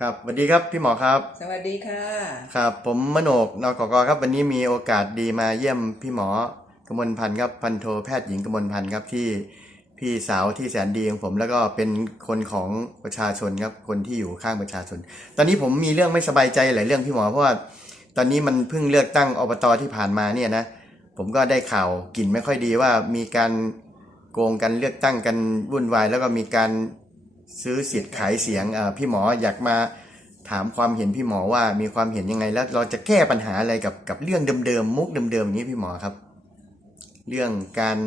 ครับสวัสดีครับพี่หมอครับ สวัสดีค่ะ ครับ ผมมโนกนกกครับวันนี้มีโอกาสดีมาเยี่ยมพี่หมอกมลพันธ์ครับพันโทแพทย์หญิงกมลพันธ์ครับที่พี่สาวที่แสนดีของผม แล้วก็เป็นคนของประชาชนครับคนที่อยู่ข้างประชาชน ตอนนี้ผมมีเรื่องไม่สบายใจหลายเรื่องพี่หมอเพราะว่าตอนนี้มันเพิ่งเลือกตั้งอบตที่ผ่านมาเนี่ยนะผมก็ได้ข่าวกลิ่นไม่ค่อยดีว่ามีการโกงกันเลือกตั้งกันวุ่นวาย แล้วก็มีการ ซื้อเสิทธิ์ขายเสียงพี่หมออยากมาถามความเห็นพี่หมอว่ามีความเห็นยังไงแล้วเราจะแก้ปัญหาอะไรกับกับเรื่องเดิมๆมุกเดิมๆอย่างนี้พี่หมอครับ เรื่องการ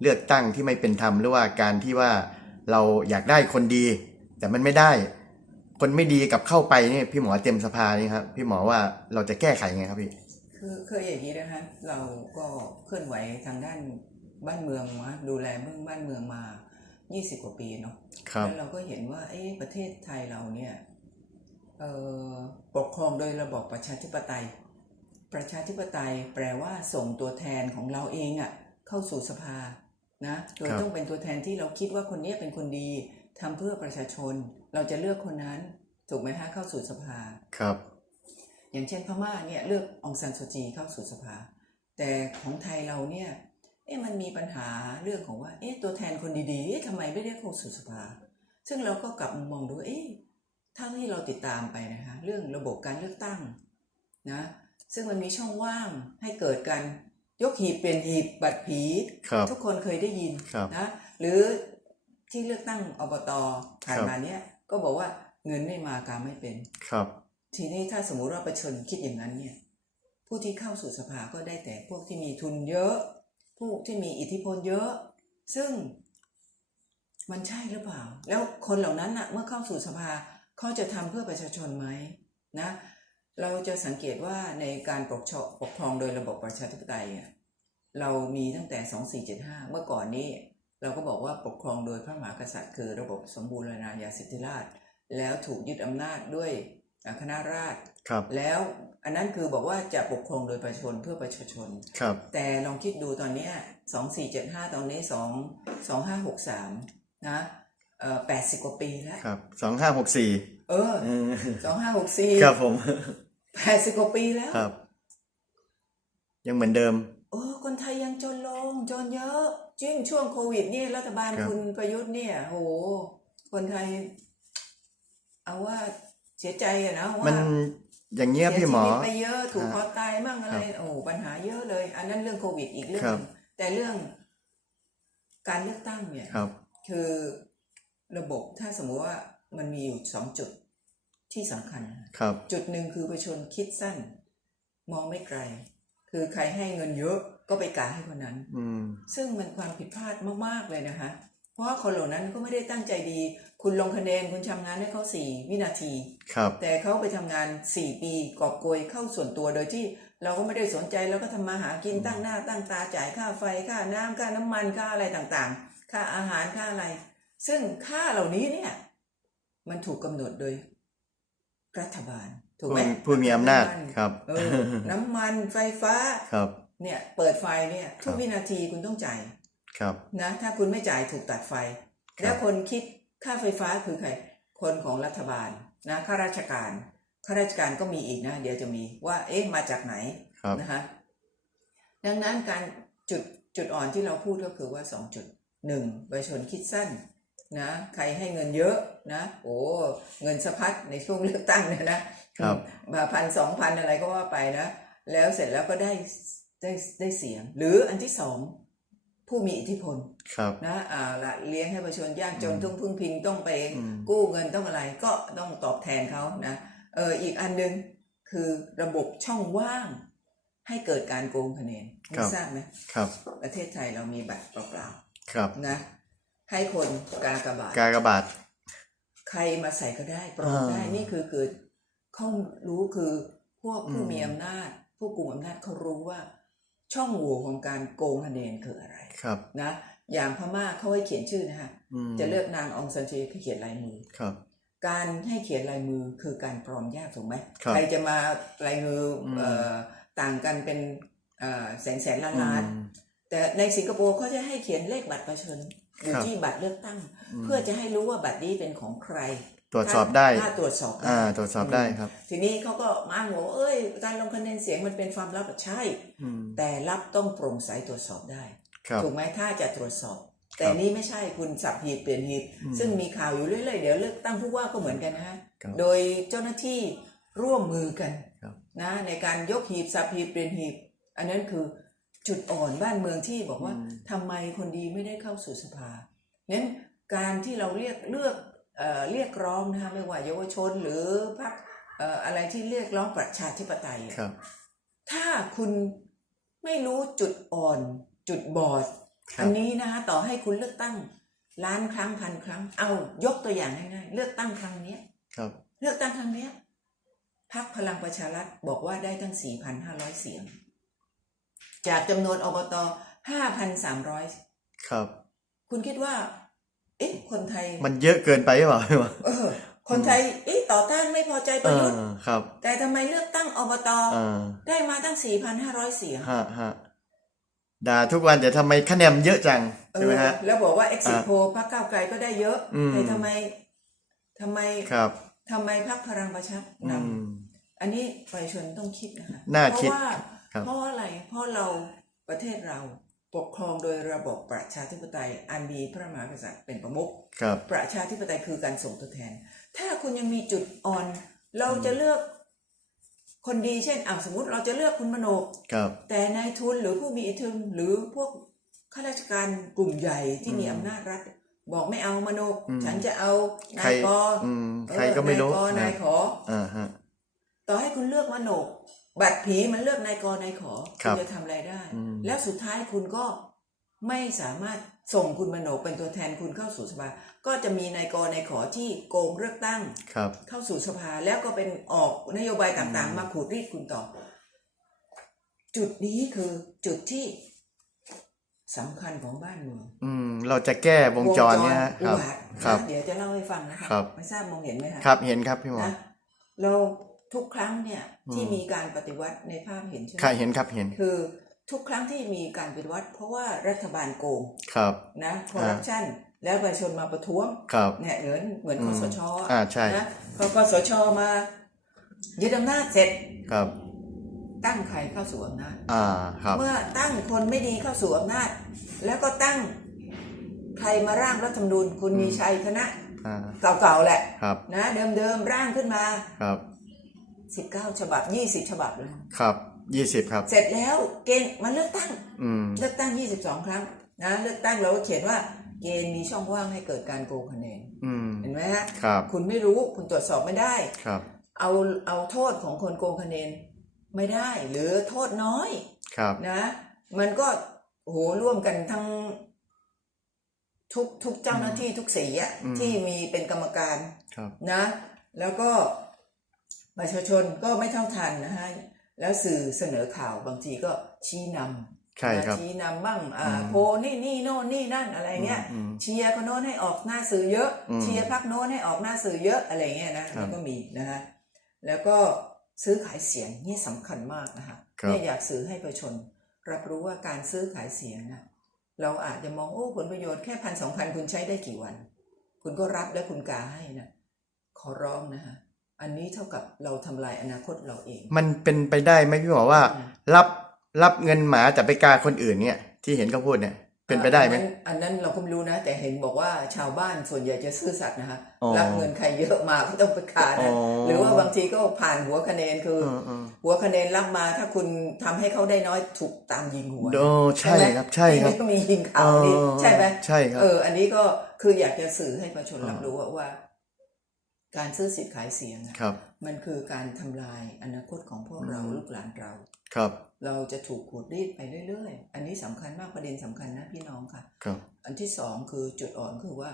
เลือกตั้งที่ไม่เป็นธรรมหรือว่าการที่ว่าเราอยากได้คนดี แต่มันไม่ได้ คนไม่ดีกับเข้าไปนี่พี่หมอเต็มสภานี่ครับพี่หมอว่าเราจะแก้ไขยังไงครับพี่คือเคยอย่างนี้นะคะเราก็เคลื่อนไหวทางด้านบ้านเมืองมาดูแลเมืองบ้านเมืองมา 20กว่าปีเนาะครับแล้วเราก็เห็นว่าเอ๊ะประเทศไทยเราเนี่ยเอ่อปกครองโดยระบอบประชาธิปไตย ประชาธิปไตยแปลว่าส่งตัวแทนของเราเองอะ่ะเข้าสู่สภานะโดยครับต้องเป็นตัวแทนที่เราคิดว่าคนเนี้ยเป็นคนดีทำเพื่อประชาชน เราจะเลือกคนนั้นถูกไหมฮะเข้าสู่สภาครับ อย่างเช่นพม่าเนี่ยเลือกองซานซูจีเข้าสู่สภา แต่ของไทยเราเนี่ย เอ๊ะมันมีปัญหาเรื่องของว่า เอ๊ะตัวแทนคนดีๆเอ๊ะทำไมไม่เรียกเข้าสู่สภา ซึ่งเราก็กลับมามองดูเอ๊ะเท่าที่เราติดตามไปนะคะเรื่องระบบการเลือกตั้งนะซึ่งมันมีช่องว่างให้เกิดการยกหีบเปลี่ยนหีบบัตรผีครับทุกคนเคยได้ยินครับนะหรือที่เลือกตั้งอบตผ่านมาเนี่ยก็บอกว่าเงินไม่มาการไม่เป็นครับ ทีนี้ถ้าสมมุติว่าประชาชนคิดอย่างนั้นเนี่ย ผู้ที่เข้าสู่สภาก็ได้แต่พวกที่มีทุนเยอะ พวกที่มีอิทธิพลเยอะ ซึ่งมันใช่หรือเปล่า แล้วคนเหล่านั้นน่ะเมื่อเข้าสู่สภาเขาจะทำเพื่อประชาชนไหมนะเราจะสังเกตว่าในการปกครองปกครองโดยระบบประชาธิปไตยเนี่ยเรามีตั้งแต่ 2475 เมื่อก่อนนี้ เราก็บอกว่าปกครองโดยพระมหากษัตริย์ คือระบบสมบูรณาญาสิทธิราชย์แล้วถูกยึดอำนาจด้วยอ่าคณะราษฎรครับแล้ว อันนั้นคือบอกว่าจะปกครองโดยประชาชนเพื่อประชาชน ครับ แต่ลองคิดดูตอนเนี้สองสี่เจ็ดห้าตอนนี้สองสองห้าหกสามนะเอ่อแปดสิบกว่าปีแล้ว ครับสองห้าหกสี่เออสองห้าหกสี่ครับผมแปดสิบกว่าปีแล้ว ครับ ยังเหมือนเดิมเออคนไทยยังจนลงจนเยอะจริงช่วงโควิดนี่รัฐบาลครับคุณประยุทธ์เนี่ยโห คนไทย เอาว่าเสียใจอะนะว่ามัน อย่างเงี้ยพี่หมอเสียชีวิตไปเยอะถูกฮะคอตายมั่งอะไรครับโอ้ปัญหาเยอะเลย อันนั้นเรื่องโควิดอีกเรื่องครัหบนึ่งแต่เรื่องการเลือกตั้งเนี่ยครับ คือระบบถ้าสมมติว่ามันมีอยู่สองจุดที่สำคัญครับ จุดหนึ่งคือประชาชนคิดสั้น มองไม่ไกล คือใครให้เงินเยอะก็ไปกาให้คนนั้น อืมซึ่งมันความผิดพลาดมากๆเลยนะคะ เพราะว่าคนเหล่านั้นก็ไม่ได้ตั้งใจดี คุณลงคะแนนคุณทำงานให้เขาสี่วินาที ครับ แต่เขาไปทำงาน4ปีกอบโกยเข้าส่วนตัวโดยที่เราก็ไม่ได้สนใจเราก็ทำมาหากินตั้งหน้าตั้งตาจ่ายค่าไฟค่าน้ำค่าน้ำมันค่าอะไรต่างๆ ค่าอาหารค่าอะไร ซึ่งค่าเหล่านี้เนี่ย มันถูกกำหนดโดยรัฐบาลถูกไหมผู้ผู้มีอำนาจครับเออน้ำมันไฟฟ้าครับ เนี่ย เปิดไฟเนี่ยทุครักบวินาทีคุณต้องจ่าย ครับนะถ้าคุณไม่จ่ายถูกตัดไฟครับแล้วคนคิดค่าไฟฟ้าคือใครคนของรัฐบาลนะข้าราชการข้าราชการก็มีอีกนะ เดี๋ยวจะมีว่า เอ๊ะมาจากไหนครับนะคะดังนั้นการจุดจุดอ่อนที่เราพูดก็คือว่าสองจุดหนึ่งประชาชนคิดสั้นนะใครให้เงินเยอะนะ โอ้เงินสะพัดในช่วงเลือกตั้งเนี่ยนะครับมาพันสองพันอะไรก็ว่าไปนะ แล้วเสร็จแล้วก็ได้ได้ได้เสียง หรืออันที่สอง ผู้มีอิทธิพลครับนะอ่าละเลี้ยงให้ประชาชนยากจนอืมต้องพึ่งพิงต้องไปอืมกู้เงินต้องอะไรก็ต้องตอบแทนเขานะเอออีกอันหนึงคือระบบช่องว่าง ให้เกิดการโกงคะแนนไม่ทราบไหมครับ ประเทศไทยเรามีบัตรเปล่าครับๆนะ ให้คนกากบาทกากบาทใครมาใส่ก็ได้ปลอมได้อ่านี่นี่คือเกิดเขารู้คือพวกผู้อืมมีอำนาจ ผู้กลุ่มอำนาจเขารู้ว่า ช่องโหว่ของการโกงคะแนนคืออะไรครับนะอย่างพม่าเขาให้เขียนชื่อนะคะอืมจะเลือกนางองซันซูจีให้เขียนลายมือครับ การให้เขียนลายมือคือการปลอมยากถูกไหมครับใครจะมาลายมืออมเอ่อต่างกันเป็นเอ่อแสนแสนล้านล้านอืมแต่ในสิงคโปร์เขาจะให้เขียนเลขบัตรประชาชนอยู่ครับที่บัตรเลือกตั้งอืมเพื่อจะให้รู้ว่าบัตรนี้เป็นของใคร ตรวจสอบได้ถ้าตรวจสอบได้อ่าตรวจสอบได้ครับ ทีนี้เขาก็อ้างว่าเอ้ยการลงคะแนนเสียงมันเป็นความลับใช่อืมแต่ลับต้องโปร่งใสตรวจสอบได้ครับถูกไหมถ้าจะตรวจสอบ แต่นี่ไม่ใช่คุณสับหีบเปลี่ยนหีบอืมซึ่งมีข่าวอยู่เรื่อยๆเดี๋ยวเลือกตั้งผู้ว่าก็เหมือนกันนะฮะครับโดยเจ้าหน้าที่ร่วมมือกันครับนะในการยกหีบสับหีบเปลี่ยนหีบ อันนั้นคือจุดอ่อนบ้านเมืองที่บอกว่าอืมทำไมคนดีไม่ได้เข้าสู่สภานั้นการที่เราเรียกเลือก เอ่อเรียกร้องนะคะไม่ว่าเยาวชนหรือพรรคเอ่ออะไรที่เรียกร้องประชาธิปไตยอะครับถ้าคุณไม่รู้จุดอ่อนจุดบอดครับอันนี้นะคะต่อให้คุณเลือกตั้งล้านครั้งพันครั้ง เอายกตัวอย่างง่ายๆเลือกตั้งครั้งเนี้ยครับ เลือกตั้งครั้งเนี้ยพรรคพลังประชารัฐบอกว่าได้ตั้ง 4,500 เสียง จากจำนวนอบต5,300 ครับ คุณคิดว่า เอ๊ะคนไทย มันเยอะเกินไปหรือเปล่าพี่หมอเออคนไทยเอ๊ะต่อต้านไม่พอใจปเอระอยุทธ์ครับ แต่ทำไมเลือกตั้งอบตเออได้มาตั้ง4,500เสียงฮะฮะด่าทุกวันแต่ทำไมคะแนนเยอะจังเอใช่ไหมอฮะแล้วบอกว่า exit อ่า poll พรรคก้าวไกลก็ได้เยอะอืมแต่ทำไมทำไมครับทำไมพรรคพลังประชารัฐอืนมำอันนี้ประชาชนต้องคิดนะคะน่าเพคิดราะว่าครับเพราะว่าอะไรเพราะเราประเทศเรา ปกครองโดยระบบประชาธิปไตยอันมีพระมหากษัตริย์เป็นประมุขครับประชาธิปไตยคือการส่งตัวแทน ถ้าคุณยังมีจุดอ่อน เราจะเลือกคนดีเช่นอะสมมติเราจะเลือกคุณมโนกครับแต่นายทุนหรือผู้มีอิทธิพลหรือพวกข้าราชการกลุ่มใหญ่ที่มีอืมอำนาจรัฐ บอกไม่เอามโนกอืมฉันจะเอาใครนายกอืมเออใครก็ไม่รู้นายกนายขออ่าฮะต่อให้คุณเลือกมโนก บัตรผีมันเลือกนายกนายขอครัณบจะทำอะไรได้ อืม แล้วสุดท้ายคุณก็ไม่สามารถส่งคุณมโนกเป็นตัวแทนคุณเข้าสู่สภา ก็จะมีนายกนายขอที่โกงเลือกตั้ง ครับ เข้าสู่สภาแล้วก็เป็นออกนโยบายต่างอืมๆมาขูดรีดคุณต่อ จุดนี้คือจุดที่สำคัญของบ้านเมืองอืม เราจะแก้วงจรเนี่ยฮะอุครับ บาทครับ นะเดี๋ยวจะเล่าให้ฟังนะคะครับ ไม่ทราบมองเห็นไหมคะครับ เห็นครับพี่หมอ นะเรา ทุกครั้งเนี่ยอืมที่มีการปฏิวัติในภาพเห็นใช่ไหมค่ะเห็นครับเห็นคือทุกครั้งที่มีการปฏิวัติ เพราะว่ารัฐบาลโกงครับนะคอร์รัปชันแล้วประชาชนมาประท้วงครับเนี่ยเหมือนเหมือนอืคมสชอ่าใช่นะพอกสชมายึดอำนาจเสร็จครับตั้งใครเข้าสู่อำนาจอ่าครับเมื่อตั้งคนไม่ดีเข้าสู่อำนาจ แล้วก็ตั้งใครมาร่างรัฐธรรมนูญคุณมีชัยชนะอ่าเก่าๆแหละครับนะเดิมๆร่างขึ้นมา ครับ19ฉบับ20ฉบับเลยครับยี่สิบครับ เสร็จแล้วเกณฑ์มาเลือกตั้งอืมเลือกตั้ง22ครั้งนะเลือกตั้งเราก็เขียนว่าเกณฑ์มีช่องว่างให้เกิดการโกงคะแนนอืมเห็นไหมฮะครับคุณไม่รู้คุณตรวจสอบไม่ได้ครับ เอาเอาโทษของคนโกงคะแนนไม่ได้ หรือโทษน้อยครับนะ มันก็โอ้โหร่วมกันทั้งทุกทุกเจ้าหน้าที่ทุกสีอะอืมที่มีเป็นกรรมการครับนะ แล้วก็ ประชาชนก็ไม่เท่าทันนะฮะแล้วสื่อเสนอข่าวบางทีก็ชี้นำใช่ครับนะชี้นำบ้างอ่าอืมโพลนี่นี่โน่นนี่นั่นอะไรเงี้ยอืมเชียร์คนโน้นให้ออกหน้าสื่อเยอะอืมเชียร์พักโน้นให้ออกหน้าสื่อเยอะอะไรเงี้ยนะครับมันก็มีนะฮะแล้วก็ซื้อขายเสียงนี่สำคัญมากนะคะครับเนี่ยอยากสื่อให้ประชาชน รับรู้ว่าการซื้อขายเสียงนะเราอาจจะมองโอ้ผลประโยชน์แค่พันสองพันคุณใช้ได้กี่วัน คุณก็รับและคุณกาให้นะขอร้องนะฮะ อันนี้เท่ากับเราทำลายอนาคตเราเอง มันเป็นไปได้ไหมพี่หมอว่าอืมรับรับเงินหมาแต่ไปกาคนอื่นเนี่ย ที่เห็นเขาพูดเนี่ยเป็นไปได้ไหมอันนั้นอันนั้นเราก็ไม่รู้นะ แต่เห็นบอกว่าชาวบ้านส่วนใหญ่จะซื่อสัตย์นะคะอ๋อรับเงินใครเยอะมาก็ต้องไปขานะอ๋อหรือว่าบางทีก็ผ่านหัวคะแนนคือเอออเออหัวคะแนนรับมาถ้าคุณทำให้เขาได้น้อยถูกตามยิงหัวโอ้ใช่ไหมครับใช่ครับที่ก็มียิงข่าวนี้เออใช่ไหมใช่ครับเอออันนี้ก็คืออยากจะสื่อให้ประชาชนอ่ารัรับรู้ว่าว่า การซื้อสิทธิ์ขายเสียงอะครับมันคือการทำลายอนาคตของพวกเราอืมลูกหลานเราครับ เราจะถูกขูดรีดไปเรื่อยๆ อันนี้สำคัญมากประเด็นสำคัญนะพี่น้องค่ะครับ อันที่สองคือจุดอ่อนคือว่า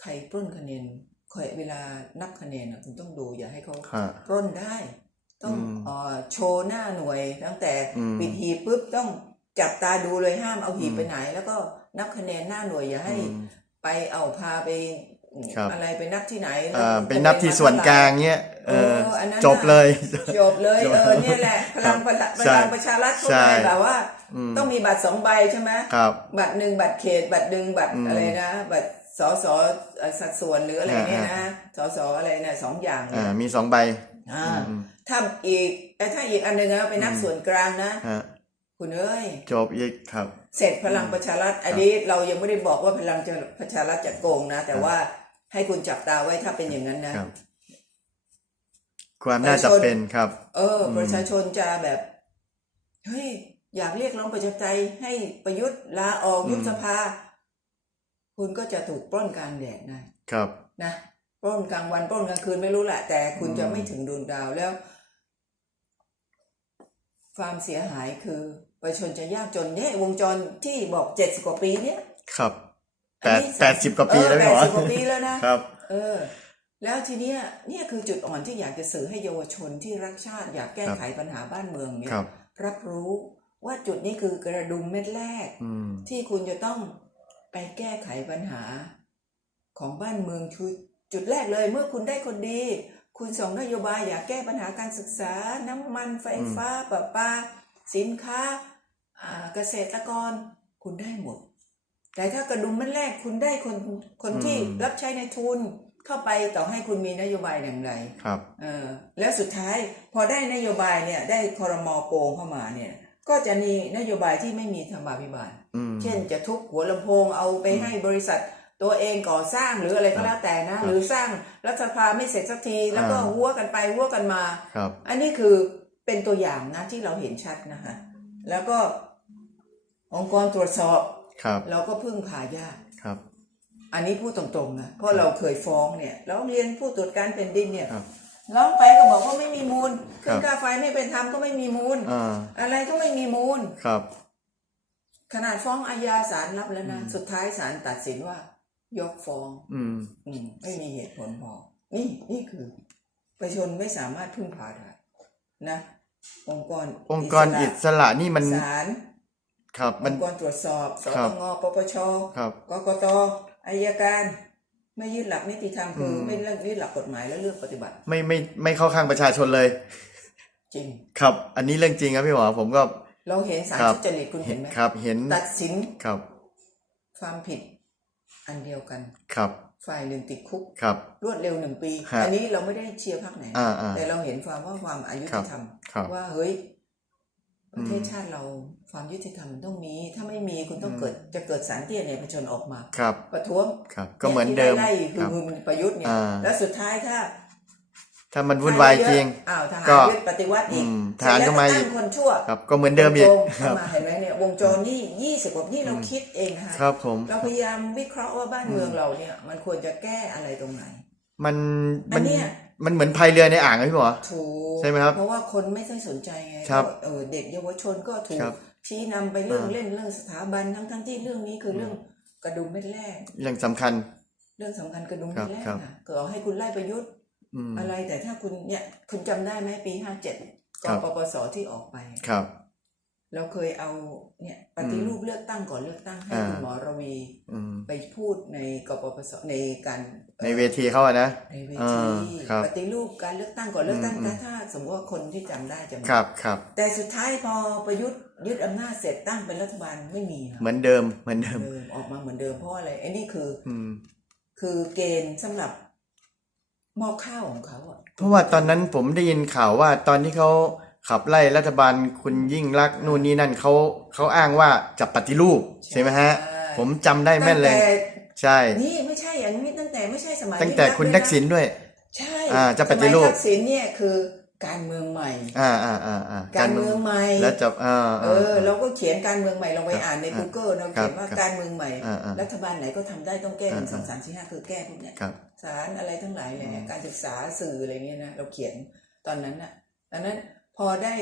ใครปล้นคะแนนคอยเวลานับคะแนนอะคุณต้องดูอย่าให้เขาฮะปล้นได้ ต้องอืมเอ่อโชว์หน้าหน่วย ตั้งแต่อืมปิดหีบปุ๊บต้องจับตาดูเลยห้ามเอาหีบอืมไปไหน แล้วก็นับคะแนนหน้าหน่วยอย่าให้อืมไปเอาพาไป ครับ อะไรไปนับที่ไหนอ่าแล้วไปนับที่ส่วนกลางเนี่ยเออเอออันนั้นจบเลย จบเลยเออเนี่ยแหละพลังประชาพใช่ลังประชารัฐเขาใช่ไงแบบว่า อืม ต้องมีบัตรสองใบใช่ไหมครับ บัตรหนึ่งบัตรเขต บัตรหนึ่งบัตรอืมอะไรนะบัตรสสเอ่อสัดส่วนหรืออะไรเนี่ยนะสสอะไรเนี่ยสองอย่างอ่าเนี่ยมีสองใบอ่าอืมถ้าอีกแต่ถ้าอีกอันหนึ่งนะเป็นนักอืมส่วนกลางนะ ฮะคุณเอ้ย จบอีกครับ เสร็จพลังประชารัฐอันนี้เรายังไม่ได้บอกว่าพลังประชารัฐจะโกงนะ แต่ว่า ให้คุณจับตาไว้ถ้าเป็นอย่างนั้นนะครับ ความน่าจะเป็นครับ เอออมประชาชนจะแบบเฮ้ยอยากเรียกร้องประชาธิปไตยให้ประยุทธ์ลาออกยุบสภา คุณก็จะถูกปล้นกลางแดดนะครับ นะปล้นกลางวันปล้นกลางคืนไม่รู้แหละ แต่คุณอืมจะไม่ถึงดวงดาวแล้ว ความเสียหายคือประชาชนจะยากจนเนี่ยวงจรที่บอกเจ็ดสิบกว่าปีเนี่ยครับอั แปนดนี้แปดสิบกว่าปีแล้วแปพี่หดมอสิบกว่าปีแล้วนะครับ เออ แล้วทีเนี้ยเนี่ยคือจุดอ่อนที่อยากจะสื่อให้เยาวชนที่รักชาติอยากแก้ไขปัญหาบ้านเมืองเนี่คยรับรับรู้ว่าจุดนี้คือกระดุมเม็ดแรกอืมที่คุณจะต้องไปแก้ไขปัญหา ของบ้านเมืองคือจุดแรกเลยเมื่อคุณได้คนดี คุณส่งนโยบายอยากแก้ปัญหาการศึกษา น้ำมันไฟฟ้าประปา สินค้าอ่าเกษตรกร คุณได้หมด แต่ถ้ากระดุมเม็ดแรกคุณได้คนคนที่อืมรับใช้ในทุนเข้าไปต่อให้คุณมีนโยบายอย่างไรครับเออแล้วสุดท้ายพอได้นโยบายเนี่ยได้คอรมอโกงเข้ามาเนี่ย ก็จะมีนโยบายที่ไม่มีธรรมาภิบาลอืมเช่นจะทุบหัวลำโพงเอาไปให้บริษัทตัวเองก่อสร้างหรืออะไรก็แล้วแต่นะครับหรือสร้างรัฐสภาไม่เสร็จสักที แล้วก็อ่าหัวกันไปหัวกันมาครับอันนี้คือเป็นตัวอย่างนะที่เราเห็นชัดนะคะแล้วก็องค์กรตรวจสอบ ครับเราก็พึ่งพายากครับ อันนี้พูดตรงๆนะเพราะเราเคยฟ้องเนี่ยเราเรียนผู้ตรวจการแผ่นดินเนี่ยครับร้องไปก็บอกว่าไม่มีมูลขึ้นครับค่าไฟไม่เป็นธรรมก็ไม่มีมูลอ่าอะไรก็ไม่มีมูลครับ ขนาดฟ้องอาญาศาลรับแล้วนะอืมสุดท้ายศาลตัดสินว่า ยกฟ้อง อืม อืม ไม่มีเหตุผลพอนี่นี่คือ ประชาชนไม่สามารถพึ่งพาได้นะองค์กรองค์กรอิสระนี่มันศาล ครับอมันงค์กรตรวจสอบสครัตบงปปชครับกกตอายการ ไม่ยึดหลักนิติธรรมคืออม ไม่เลือกยึดหลักกฎหมายและเลือกปฏิบัติ ไม่ไม่ไม่เข้าข้างประชาชนเลย จริง ครับ อันนี้เรื่องจริงครับพี่หมอผมก็ เราเห็นสารครับ ทุจริตคุณเห็เห็นนไหมครับเห็นตัดสินครับความผิด อันเดียวกัน ครับฝ่ายหนึ่งติดคุก ครับ รวดเร็วหนึ่งปี ฮะอันนี้เราไม่ได้เชียร์พรรคไหน อ่าอ่าแต่เราเห็นความว่าความอายุติธรรมครับ ว่าเฮ้ย ประเทศอืมชาติเราความยุติธรรมมันต้องมี ถ้าไม่มีคุณต้องอืมเกิดจะเกิดสารเตี้ยในประชาชนออกมาครับประท้วงครับ ก็เหมือนเดิมไล่ๆคคือรับคือประยุทธ์เนี่ยอ่าแล้วสุดท้ายถ้า ถ้ามันวุ่นวายจริงอ้าวทหารก็ยึดปฏิวัติอีกอืมทหารก็มาอีกเสร็จแล้วตั้งคนชั่วครับ ก็เหมือนเดิมอีกโงครัเข้าบมาเห็นไหมเนี่ยวงจรนี่ยี่สิบกว่านี่เราอืมคิดเองนะคะครับผมเราพยายามวิเคราะห์ว่าบ้านเมืองเราเนี่ย มันควรจะแก้อะไรตรงไหน มันอัมันนเนี้ย มันเหมือนพายเรือในอ่างอะพี่หมอ ถูกใช่ไหมครับเพราะว่าคนไม่ได้สนใจไงครับก็เออเด็กเยาวชนก็ถูกครับชี้นำไปเรื่องอ่า เล่นเรื่องสถาบันทั้งทั้งที่เรื่องนี้คือเรื่องกระดุมเม็ดแรกเรื่องสำคัญ เรื่องสำคัญกระดุมครัเม็บดแรกครับนะก็เอาให้คุณไล่ประยุทธ์อืม อะไรแต่ถ้าคุณเนี่ยคุณจำได้ไหมปีห้าเจ็ดกครับ ปปสที่ออกไป ครับ เราเคยเอาเนี่ยปฏิรูปเลือกตั้งก่อนเลือกตั้งให้อ่าคุณหมอระวีอืมไปพูดในกปปสในการในเวทีเขาอะนะในเวอ่าทีครับปฏิรูปการเลือกตั้งก่อนเลือกตั้งอืมแต่ถ้าสมมติว่าคนที่จำได้จำได้ครับครับ แต่สุดท้ายพอประยุทธ์ยึดอำนาจเสร็จตั้งเป็นรัฐบาลไม่มีนะเหมือนเดิมเหมือนเดิมเดิมออกมาเหมือนเดิมเพราะอะไรไอ้นี่คืออืมคือเกณฑ์สำหรับหม้อข้าวของเขาอะเพราะว่าตอนนั้นผมได้ยินข่าวว่าตอนที่เขา ขับไล่รัฐบาลคุณยิ่งรักษณ์นู่นนี่นั่นเขาเขาอ้างว่าจะปฏิรูปใช่ไหมฮะ ผมจำได้แม่นเลยตั้งแต่ใช่นี่ไม่ใช่อย่างนี้ตั้งแต่ไม่ใช่สมัยตั้งแต่คุณทักษิณด้วย ใช่อ่าจะปฏิรูป สมัยทักษิณเนี่ยคือการเมืองใหม่ อ่าอ่าอ่าอ่าการเมืองใหม่แล้วจะอ่าเออเราก็เขียนการเมืองใหม่ลองไปครับอ่านในครับ Google เราครัเขีบยนว่าครับการเมืองใหม่ อ่าอ่ารัฐบาลไหนก็ทำได้ต้องแก้หนึ่งอ่า สองสามสี่ห้าคือแก้พวกเนี้ย ครับ สารอะไรทั้งหลายแหละการศึกษาสื่ออะไรเงี้ยนะเราเขียนตอนนั้นน่ะตอนนั้นพ อได้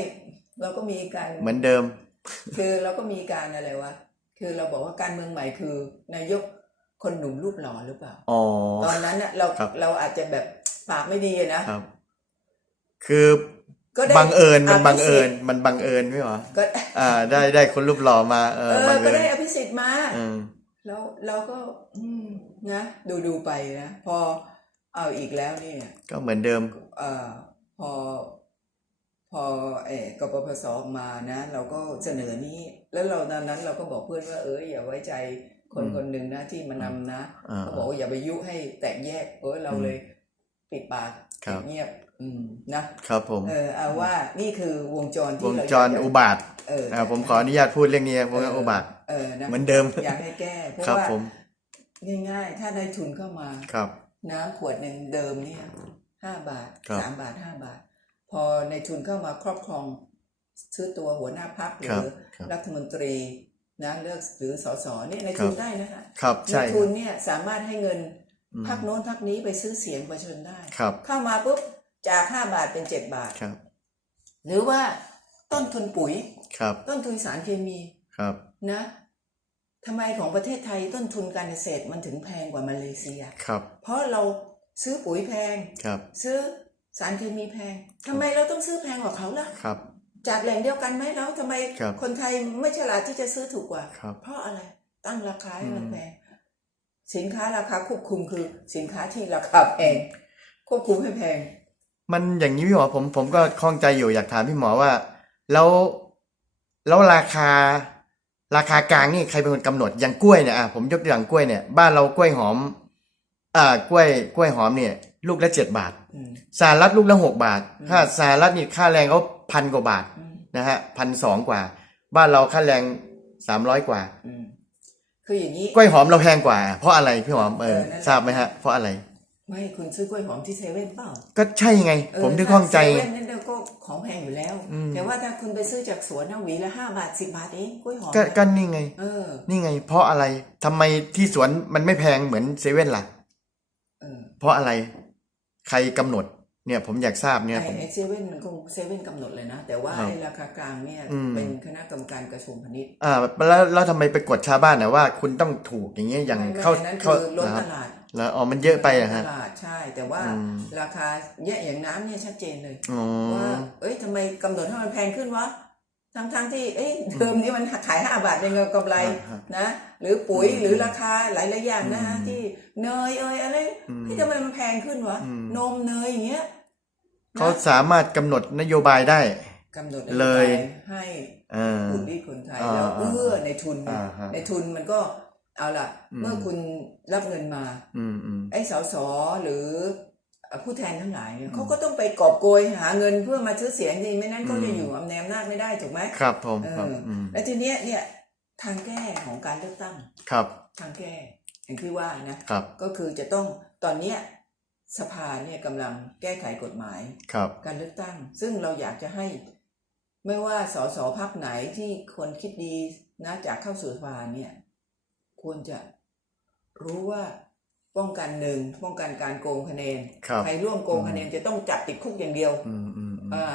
เราก็มีการเหมือนเดิม คือเราก็มีการอะไรวะคือเราบอกว่าการเมืองใหม่คือนายกคนหนุ่มรูปหล่อหรือเปล่าอ๋อตอนนั้นน่ะเราครับเราอาจจะแบบปากไม่ดีอะนะครับคือก็ได้บังเอิญมันภิบังสิเอิทญธิ์มันบังเอิญไม่หรอก็อ่าได้ได้คนรูปหล่อมาเอเอออบังก็เอิญได้อภิสิทธิ์มาอืมแล้วเราก็อืมนะดูดูไปนะพอเอาอีกแล้วเนี่ย ก็เหมือนเดิม เอ่อพอ พอเออกปปสออกมานะ เราก็เสนอนี้ แล้วเราตอนนั้นเราก็บอกเพื่อนว่าเอออย่าไว้ใจคนอืมคนหนึ่งนะที่มานำนะอ่าเขาบอกว่าอย่าไปยุให้แตกแยกเออเราอืมเลยปิดปากครับปิดเงียบอืมนะครับผมเออเอาว่านี่คือวงจรวที่งเราจรยากจะอุบาทเอออ่าผมขออนุญาตพูดเรื่องนี้วงจรอุบาทเออนะเหมือนเดิมอยากให้แก้เพราะครับว่าผมง่าย ๆ ถ้าได้ทุนเข้ามาครับ น้ำขวดหนึ่งเดิมเนี่ยห้าบาทครับสามบาทห้าบาท พอในทุนเข้ามาครอบครองซื้อตัวหัวหน้าพักหครัรืบอครับรัฐมนตรีนะเลือกหรือสสเนี่ยในครับทุนได้นะคะครับในใช่ทุนเนี่ยสามารถให้เงินอืมพักโน้นพักนี้ไปซื้อเสียงประชาชนได้ครับเข้ามาปุ๊บจากห้าบาทเป็นเจ็ดบาทครับ หรือว่าต้นทุนปุ๋ยครับ ต้นทุนสารเคมีครับนะทำไมของประเทศไทยต้นทุนการเกษตรมันถึงแพงกว่ามาเลเซียครับ เพราะเราซื้อปุ๋ยแพงครับ ซื้อ สารเคมีแพงทำไมเราต้องซื้อแพงกว่าเขาล่ะครับ จากแหล่งเดียวกันไหมแล้วทำไมครับคนไทยไม่ฉลาดที่จะซื้อถูกกว่าครับเพราะอะไรตั้งราคาให้มันอืมแพงสินค้าราคาควบคุมคือสินค้าที่ราคาแพงควบคุมให้แพง มันอย่างนี้พี่หมอผมผมก็คล่องใจอยู่อยากถามพี่หมอว่า แล้วแล้วราคาราคากลางนี่ใครเป็นคนกำหนดอย่างกล้วยเนี่ยอะผมยกตัวอย่างกล้วยเนี่ยบ้านเรากล้วยหอมอ่ากล้วยกล้วยหอมเนี่ย ลูกละเจ็ดบาทอืม สหรัฐลูกละหกบาทอืมถ้าสหรัฐนี่ค่าแรงเขาพันกว่าบาทอืมนะฮะพันสองกว่า บ้านเราค่าแรงสามร้อยกว่าอืมคืออย่างนี้กล้วยหอมเราแพงกว่า เพราะอะไรพี่หอมเออเออนั่นแหละทราบไหมฮะ เพราะอะไร ไม่คุณซื้อกล้วยหอมที่เซเว่นเปล่า ก็ใช่ไงเออผมถึงข้องใจถ้าเซเว่นนั่นเดียวก็ของแพงอยู่แล้วอืมแต่ว่าถ้าคุณไปซื้อจากสวนนะหวีละห้าบาทสิบาทเองกล้วยหอมก็นะก็นี่ไงเออนี่ไง เพราะอะไรทำไมที่สวนมันไม่แพงเหมือนเซเว่นล่ะเออเพราะอะไร ใครกำหนดเนี่ยผมอยากทราบเนี่ยไอ้ผมไอ้เซเว่นมันคงเซเว่นกำหนดเลยนะ แต่ว่าครับไอ้ราคากลางเนี่ยอืมเป็นคณะกรรมการกระทรวงพาณิชย์อ่าแล้วแล้วทำไมไปกดชาวบ้านนะว่าคุณต้องถูกอย่างเงี้ยอย่างไม่ไม่เข้าอันนั้นเข้าคือล้นนะคตรับลาดแล้วอ๋อมันเยอะไปอะฮะตลาดใช่ แต่ว่าอืมราคาแยะอย่างน้ำเนี่ยชัดเจนเลยอ๋อว่าเอ้ยทำไมกำหนดให้มันแพงขึ้นวะ ทั้งทั้งๆที่เอ้ยเดิมนี้มันขายห้าบาทเองเรากำไรครับนะ หรือปุ๋ยอืมหรือราคาหลายหลายๆอย่างนะฮะอืมที่เนยเอ้ยอะไรอืมที่ทำไมมันแพงขึ้นวะอืมนมเนยอย่างเงี้ยเขานะสามารถกำหนดนโยบายได้กำหนดเลยให้อ่าอุดรีดคนไทยอ่าแล้วเอื้อในทุนอ่าฮะในทุนมันก็เอาล่ะอืมเมื่อคุณรับเงินมาอืมอืมไอ้สสหรือ ผู้แทนทั้งหลายเนี่ยอืมเขาก็ต้องไปกอบโกยหาเงินเพื่อมาซื้อเสียงดีไม่นั้นก็อืมจะอยู่อำนาจอำนาจไม่ได้ถูกไหมครับผมเอครับออืมแล้วทีเนี้ยเนี่ยทางแก้ของการเลือกตั้งครับ ทางแก้อย่างที่ว่านะครับก็คือจะต้องตอนเนี้ยสภาเนี่ยกำลังแก้ไขกฎหมายครับการเลือกตั้ง ซึ่งเราอยากจะให้ ไม่ว่าสสพักไหนที่คนคิดดีนะจากเข้าสู่สภาเนี่ย ควรจะรู้ว่า ป้องกันหนึ่งป้องกันการโกงคะแนนครับใครร่วมโกงคะแนนจะต้องจับติดคุกอย่างเดียวอืมอืมอืมอ่า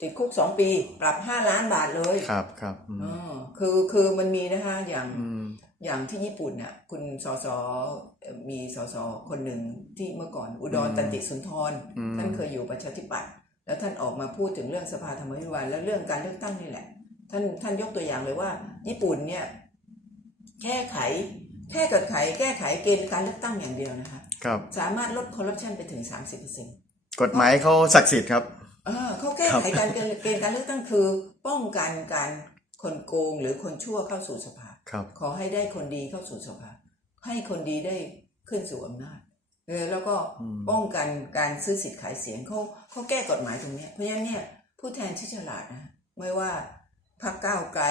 ติดคุกสองปี ปรับห้าล้านบาทเลยครับครับอืมอ๋อคือคือมันมีนะคะอย่างอืมอย่างที่ญี่ปุ่นน่ะ คุณสสเอ่อมีสสคนหนึ่งที่เมื่อก่อนอุดรอืมตันติสุนทรอืมท่านเคยอยู่ประชาธิปัตย์แล้วท่านออกมาพูดถึงเรื่องสภาธรรมวิวาลและเรื่องการเลือกตั้งนี่แหละ ท่านท่านยกตัวอย่างเลยว่า ญี่ปุ่นเนี่ย แก้ไข แค่เกิดไขแก้ไขเกณฑ์การเลือกตั้งอย่างเดียวนะคะ ครับ สามารถลดคอร์รัปชันไปถึง 30%เปอร์เซ็นต์กฎหมายเขาศักดิ์สิทธิ์ครับเขาแก้ไขการเกณฑ์เกณฑ์การเลือกตั้งคือ ป้องกันการคนโกงหรือคนชั่วเข้าสู่สภา ครับ ขอให้ได้คนดีเข้าสู่สภา ให้คนดีได้ขึ้นสู่อำนาจเออแล้วก็อืมป้องกันการซื้อสิทธิ์ขายเสียงเขาเขาแก้กฎหมายตรงเนี้ยเพราะฉะนั้นเนี่ยผู้แทนที่ฉลาดนะไม่ว่าพรรคก้าวไกล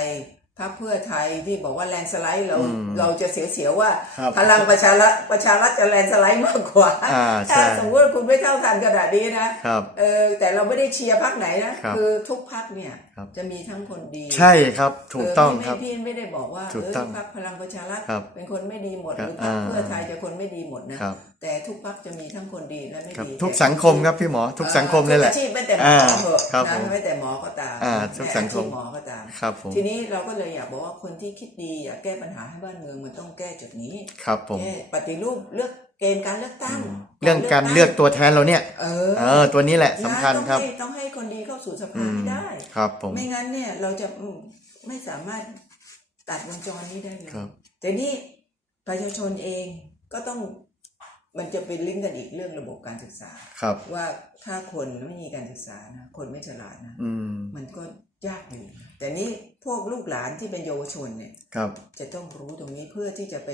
พรรคเพื่อไทยที่บอกว่าแลนด์สไลด์เราอืมเราจะเสียเสียๆว่า ครับพลังประชารัฐประชารัฐจะแลนด์สไลด์มากกว่าอ่าใช่ ถ้าสมมติว่าคุณไม่เท่าทันกระดาษนี้นะครับ เออแต่เราไม่ได้เชียร์พรรคไหนนะครับอทุกพรรคเนี่ยครับ จะมีทั้งคนดีใช่ครับถูกต้องเไม่ครับไม่พี่ไม่ได้บอกว่าถูกเออต้องพรรคพลังประชารัฐครับเป็นคนไม่ดีหมดคหรับรือพรรคอ่า เพื่อไทยจะคนไม่ดีหมดนะครับ แต่ทุกพรรคจะมีทั้งคนดีและไม่ครับ ดีทุกแต่สังคมครับพี่หมอทุกสังคมเลยแหละ ทุกอาชีพไม่แต่หมออ่าเหอะครับนะผมไม่แต่หมอก็ตามอ่าทุกสังคม แอาชีพหมอก็ตาม ครับผม ทีนี้เราก็เลยอยากบอกว่าคนที่คิดดีอยากแก้ปัญหาให้บ้านเมืองมันต้องแก้จุดนี้ ครับผมแก้ปฏิรูปเลือกเกณฑ์การเลือกตั้ง เรื่องการเลือกตัวแทนเราเนี่ย เออเออตัวนี้แหละสำคัญนะต้องครับให้ต้องให้คนดีเข้าสู่สอืภามให้ได้ ครับ ผมไม่งั้นเนี่ยเราจะอืมไม่สามารถตัดวงจรนี้ได้เลยครับแต่นี่ประชาชนเองก็ต้องมันจะเป็นลิงก์กันอีกเรื่องระบบการศึกษาครับ ว่าถ้าคนไม่มีการศึกษานะคนไม่ฉลาดนะอืมมันก็ ยากอยู่แต่นี่พวกลูกหลานที่เป็นเยาวชนเนี่ยครับ จะต้องรู้ตรงนี้เพื่อที่จะไป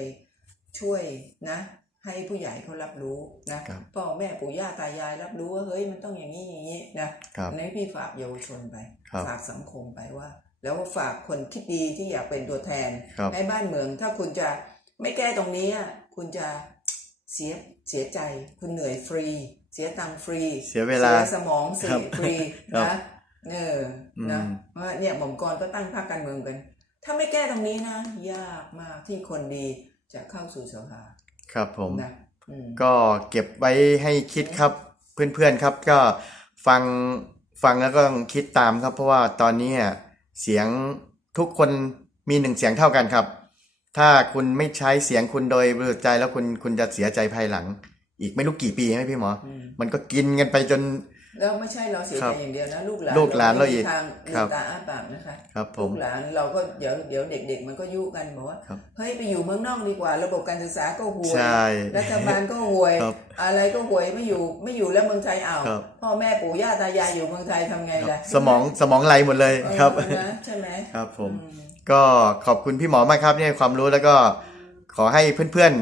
ช่วยนะ ให้ผู้ใหญ่เขารับรู้นะครับพ่อแม่ปู่ย่าตายายรับรู้ว่าเฮ้ยมันต้องอย่างนี้อย่างนี้นะครับในพี่ฝากเยาวชนไปครับฝากสังคมไปว่า แล้วก็ฝากคนคิดดีที่อยากเป็นตัวแทนครับให้บ้านเมือง ถ้าคุณจะไม่แก้ตรงนี้อะคุณจะเสียเสียใจ คุณเหนื่อยฟรี เสียตังค์ฟรี เสียเวลาสมองเสีครัยบฟรีครับนะ เออนะอืมเพราะว่าเนี่ยหม่อมกรก็ตั้งพรรคการเมืองกัน ถ้าไม่แก้ตรงนี้นะ ยากมากที่คนดีจะเข้าสู่สภาครับผมนะอืมก็เก็บไว้ให้คิดครับเพื่อนๆครับก็ฟังฟังแล้วก็ต้องคิดตามครับ เพราะว่าตอนนี้อะเสียงทุกคนมีหนึ่งเสียงเท่ากันครับ ถ้าคุณไม่ใช้เสียงคุณโดยบริสุทธิ์ใจแล้วคุณคุณจะเสียใจภายหลัง อีกไม่รู้กี่ปีใช่ไหมพี่หมออืมมันก็กินกันไปจน แล้วไม่ใช่เราเสียครัใจบอย่างเดียวนะลูกหลานลูกหลานเราไม่มีอีกทางคลืรัมบตาอ้าปากนะคะครับผลูมกหลานเราก็เดี๋ยวเดี๋ยวเด็ก ๆ มันก็ยุกันบอกว่าครับเฮ้ยไปอยู่เมืองนอกดีกว่า ระบบการศึกษาก็ห่วยใช่รัฐบาลก็ห่วยครับอะไรก็ห่วยไม่อยู่ไม่อยู่แล้วเมืองไทยเอาครับพ่อแม่ปู่ย่าตายายอยู่เมืองไทยทำไงล่ะสมองสมองไหลหมดเลยเออครับนะใช่ไหมครับผมอืมก็ขอบคุณพี่หมอมากครับเนี่ยความรู้แล้วก็ขอให้เพื่อน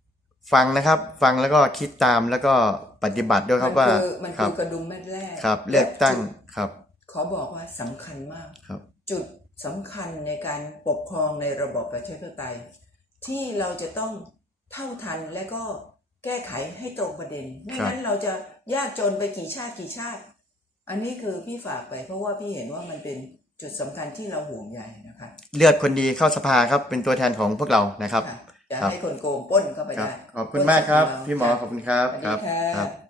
ๆฟังนะครับ ฟังแล้วก็คิดตามแล้วก็ ปฏิบัติด้วยครับว่ามันคือมันครัคืบอกระดุมเม็ดแรกครับ เลือกตั้งและจุดครับ ขอบอกว่าสำคัญมากครับ จุดสำคัญในการปกครองในระบอบประชาธิปไตย ที่เราจะต้องเท่าทันและก็แก้ไขให้ตรงประเด็นไม่งั้นเราจะยากจนไปกี่ชาติกี่ชาติ อันนี้คือพี่ฝากไปเพราะว่าพี่เห็นว่ามันเป็นจุดสำคัญที่เราห่วงใยนะคะ เลือกคนดีเข้าสภาครับเป็นตัวแทนของพวกเรานะครับ ค่ะอย่าครับให้คนโกงปล้นเข้าไปครับได้ขอบคุณมากครับปล้นพี่หมอขอบคุณครับสวัสคดีรับค่ะครับ